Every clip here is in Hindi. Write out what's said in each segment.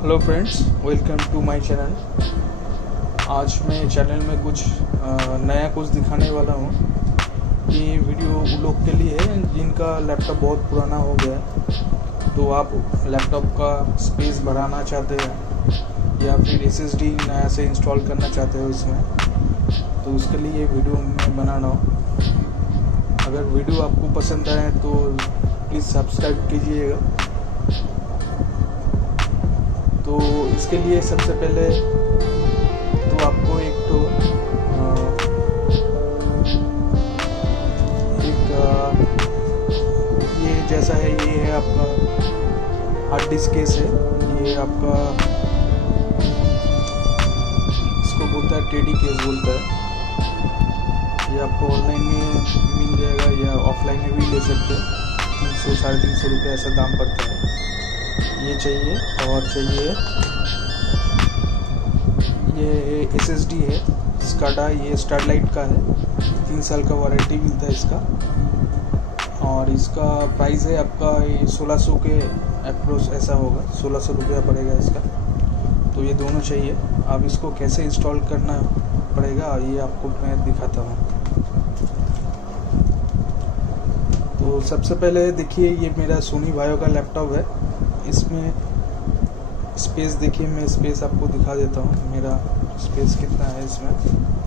Hello friends, welcome to my channel. आज मैं चैनल में कुछ नया कुछ दिखाने वाला हूँ। ये वीडियो उन लोग के लिए है जिनका लैपटॉप बहुत पुराना हो गया है, तो आप लैपटॉप का स्पेस बढ़ाना चाहते हैं या फिर SSD नया से इंस्टॉल करना चाहते हो इसमें, तो उसके लिए ये वीडियो मैं बना रहा हूँ। अगर वीडियो आपको पसंद आए तो प्लीज़ सब्सक्राइब कीजिएगा। तो इसके लिए सबसे पहले तो आपको ये जैसा है, ये है आपका हार्ड डिस्क केस है। ये आपका इसको बोलता है टेडी केस बोलता है। ये आपको ऑनलाइन में मिल जाएगा या ऑफलाइन में भी ले सकते हैं। 300-350 रुपये ऐसा दाम पड़ता है। ये चाहिए और चाहिए ये SSD है SCADA, ये स्टारलाइट का है। 3 साल का वारंटी मिलता है इसका, और इसका प्राइस है आपका ये 1600 के अप्रोच ऐसा होगा, 1600 रुपया पड़ेगा इसका। तो ये दोनों चाहिए। अब इसको कैसे इंस्टॉल करना पड़ेगा ये आपको मैं दिखाता हूँ। तो सबसे पहले देखिए, ये मेरा सोनी भाइयों का लैपटॉप है। इसमें स्पेस देखिए, मैं स्पेस आपको दिखा देता हूँ मेरा स्पेस कितना है इसमें।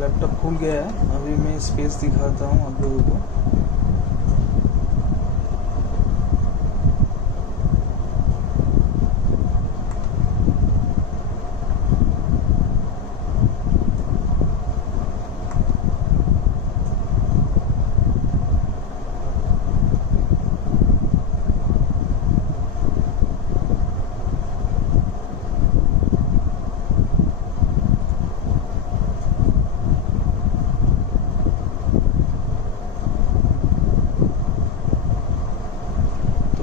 लैपटॉप खुल गया है। अभी मैं स्पेस दिखाता हूँ आप लोगों को।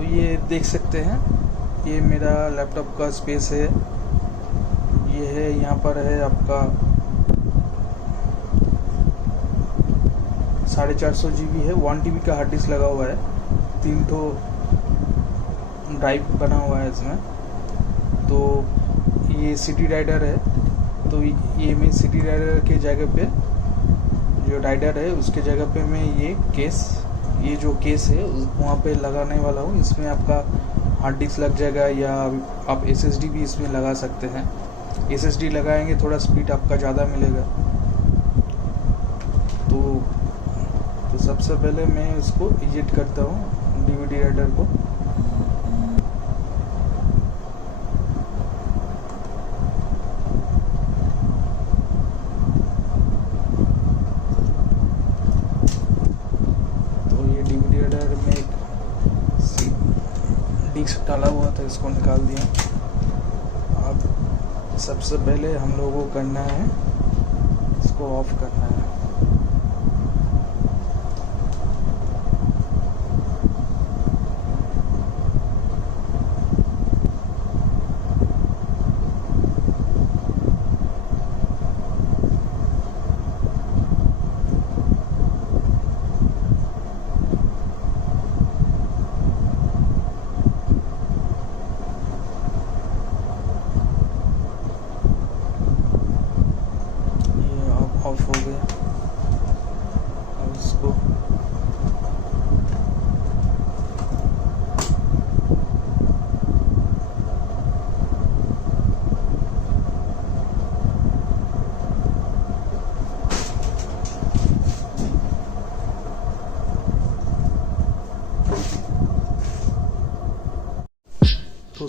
ये देख सकते हैं, ये मेरा लैपटॉप का स्पेस है। ये है, यहाँ पर है आपका 450 GB है। 1 TB का हार्ड डिस्क लगा हुआ है। 3 ड्राइव बना हुआ है इसमें। तो ये सिटी राइडर है। तो ये मैं सिटी राइडर के जगह पे, जो राइडर है उसके जगह पे मैं ये जो केस है वहाँ पे लगाने वाला हूँ। इसमें आपका हार्ड डिस्क लग जाएगा या आप SSD भी इसमें लगा सकते हैं। SSD लगाएंगे थोड़ा स्पीड आपका ज़्यादा मिलेगा। तो सबसे पहले मैं इसको एडिट करता हूँ DVD राइडर को। डिस्क डाला हुआ था, इसको निकाल दिया। अब सबसे पहले हम लोगों को करना है, इसको ऑफ करना है। ऑफ हो गया।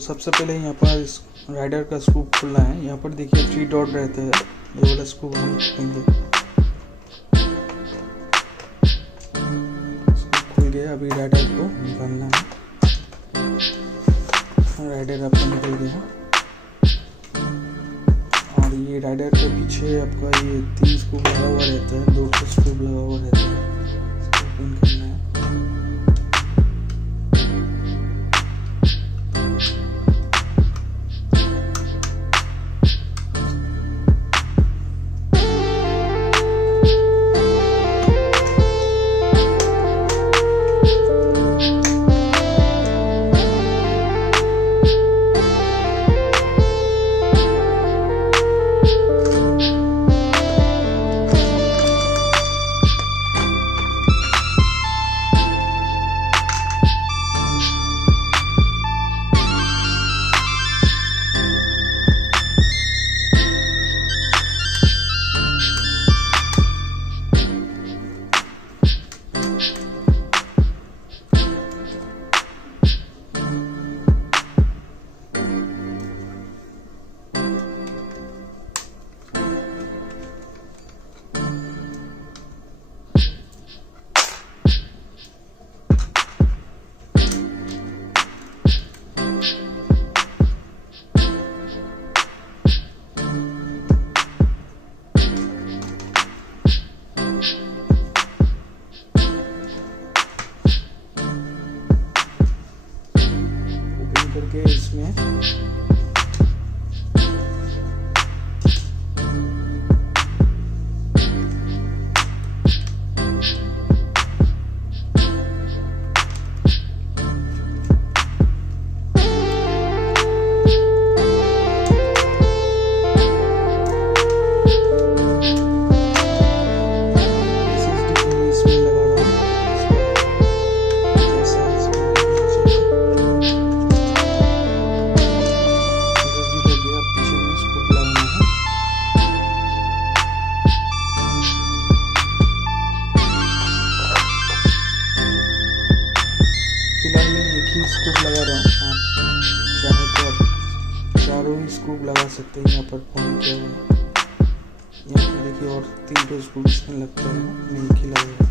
सबसे पहले यहाँ पर इस राइडर का स्क्रू खोलना है। यहाँ पर देखिए 3 डॉट रहते हैं, ये वाला स्क्रू हम खोलेंगे। खुल गया, अभी राइडर को निकालना है। राइडर आपका निकल गया और ये राइडर के पीछे आपका ये 3 स्क्रू लगा हुआ रहता है, 2 स्क्रू लगा हुआ रहता है, इसको ओपन करना है। करके इसमें स्क्रूप लगा रहा हूँ। आप चाहे तो आप चारों ही स्क्रूप लगा सकते हैं। यहाँ पर पॉइंट किया हुआ है, यहाँ पर देखिए और 3 स्क्रूप इसमें लगता है, मैं एक ही लगाया।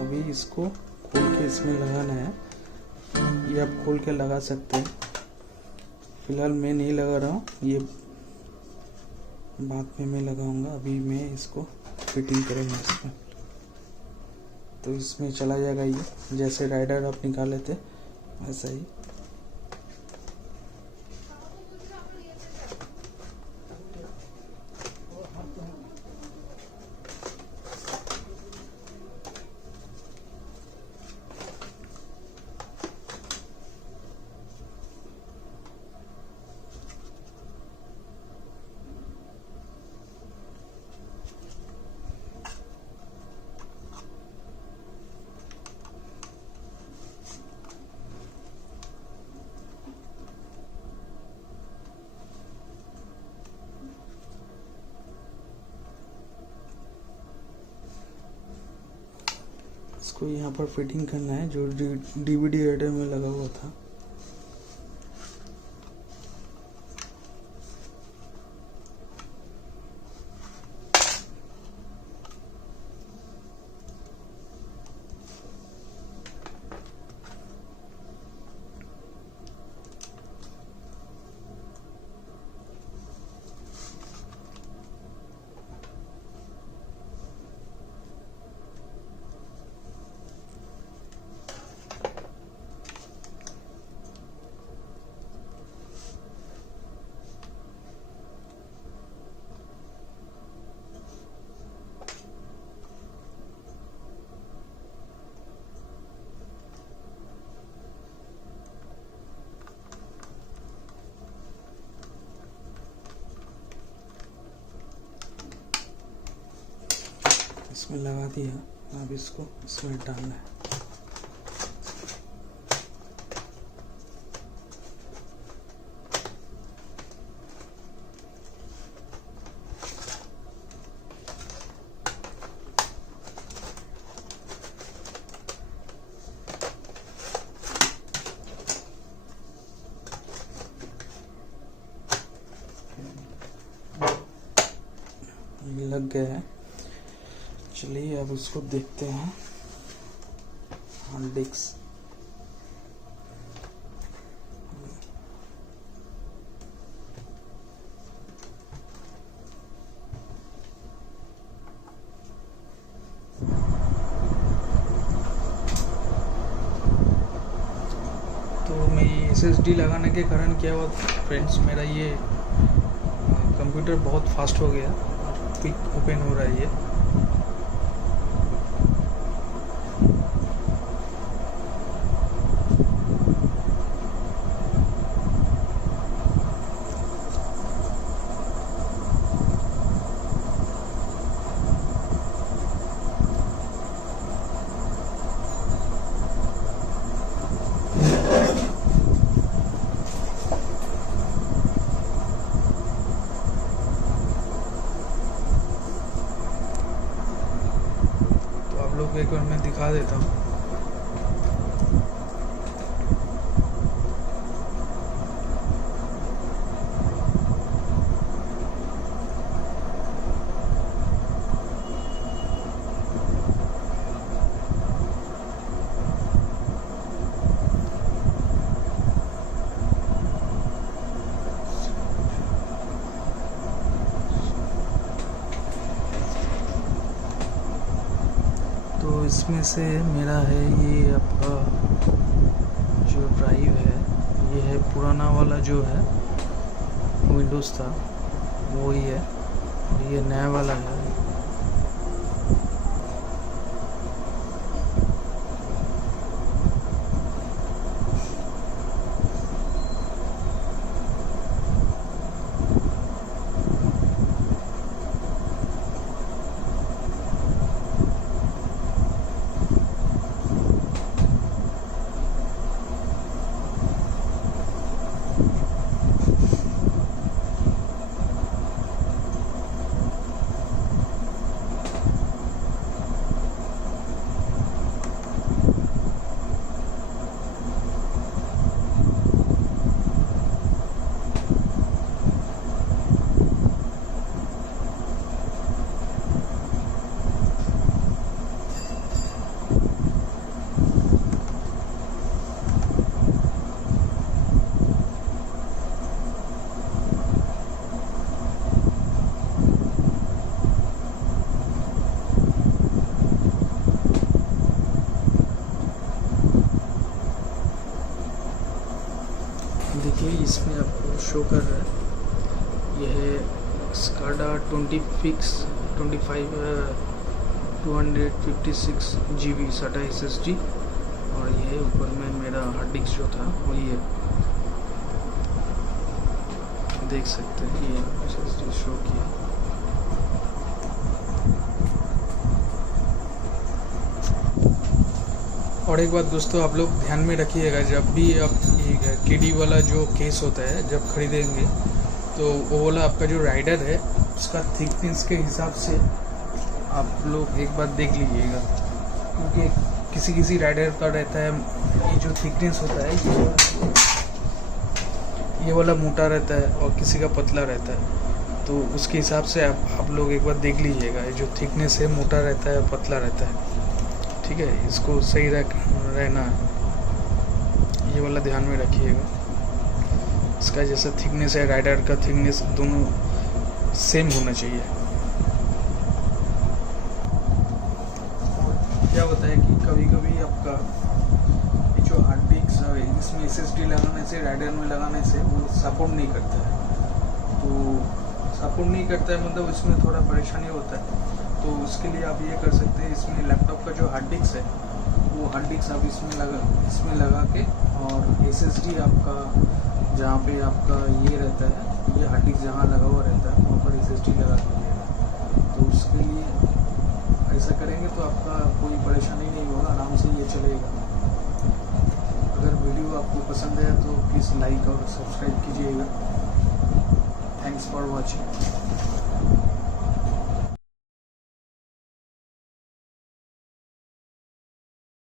अभी इसको खोल के इसमें लगाना है, ये आप खोल के लगा सकते हैं। फिलहाल मैं नहीं लगा रहा हूँ, ये बाद में मैं लगाऊंगा। अभी मैं इसको फिटिंग करेंगे इसमें, तो इसमें चला जाएगा ये, जैसे राइडर आप निकाले थे वैसा ही। इसको यहाँ पर फिटिंग करना है जो डीवीडी राइडर में लगा हुआ था। इसमें लगा दिया, अब इसको इसमें डालना है। गए हैं। चलिए अब उसको देखते हैं। हार्ड डिस्क तो मेरी SSD लगाने के कारण क्या हुआ फ्रेंड्स, मेरा ये कंप्यूटर बहुत फास्ट हो गया और क्विक ओपन हो रहा है ये। लोग एक बार मैं दिखा देता हूँ। तो इसमें से मेरा है ये आपका जो ड्राइव है, ये है पुराना वाला जो है विंडोज़ था वो ही है, और ये नया वाला है। देखिए इसमें आपको शो कर रहा है, यह है SCADA 256 GB SATA SSD, और ये ऊपर में मेरा हार्ड डिस्क जो था वही है, देख सकते हैं ये SSD शो किया। और एक बात दोस्तों, आप लोग ध्यान में रखिएगा, जब भी आप ये KD वाला जो केस होता है जब खरीदेंगे तो वो वाला आपका जो राइडर है उसका थिकनेस के हिसाब से आप लोग एक बार देख लीजिएगा, क्योंकि किसी किसी राइडर का रहता है ये जो थिकनेस होता है ये वाला मोटा रहता है और किसी का पतला रहता है, तो उसके हिसाब से आप लोग एक बार देख लीजिएगा, ये जो थिकनेस है मोटा रहता है पतला रहता है, ठीक है, इसको सही रहना है, ये वाला ध्यान में रखिएगा। इसका जैसा थिकनेस है राइडर का थिकनेस दोनों सेम होना चाहिए। क्या होता है कि कभी कभी आपका ये जो हार्ड डिस्क है इसमें SSD लगाने से राइडर में लगाने से वो सपोर्ट नहीं करता है, तो सपोर्ट नहीं करता है मतलब इसमें थोड़ा परेशानी होता है। तो उसके लिए आप ये कर सकते हैं, इसमें लैपटॉप का जो हार्ड डिस्क है वो हार्ड डिस्क आप इसमें लगा के, और SSD आपका जहाँ पे आपका ये रहता है, ये हार्ड डिस्क जहाँ लगा हुआ रहता है वहाँ पर SSD लगा दीजिएगा। तो उसके लिए ऐसा करेंगे तो आपका कोई परेशानी नहीं होगा, आराम से ये चलेगा। अगर वीडियो आपको पसंद है तो प्लीज़ लाइक और सब्सक्राइब कीजिएगा। Thanks for watching.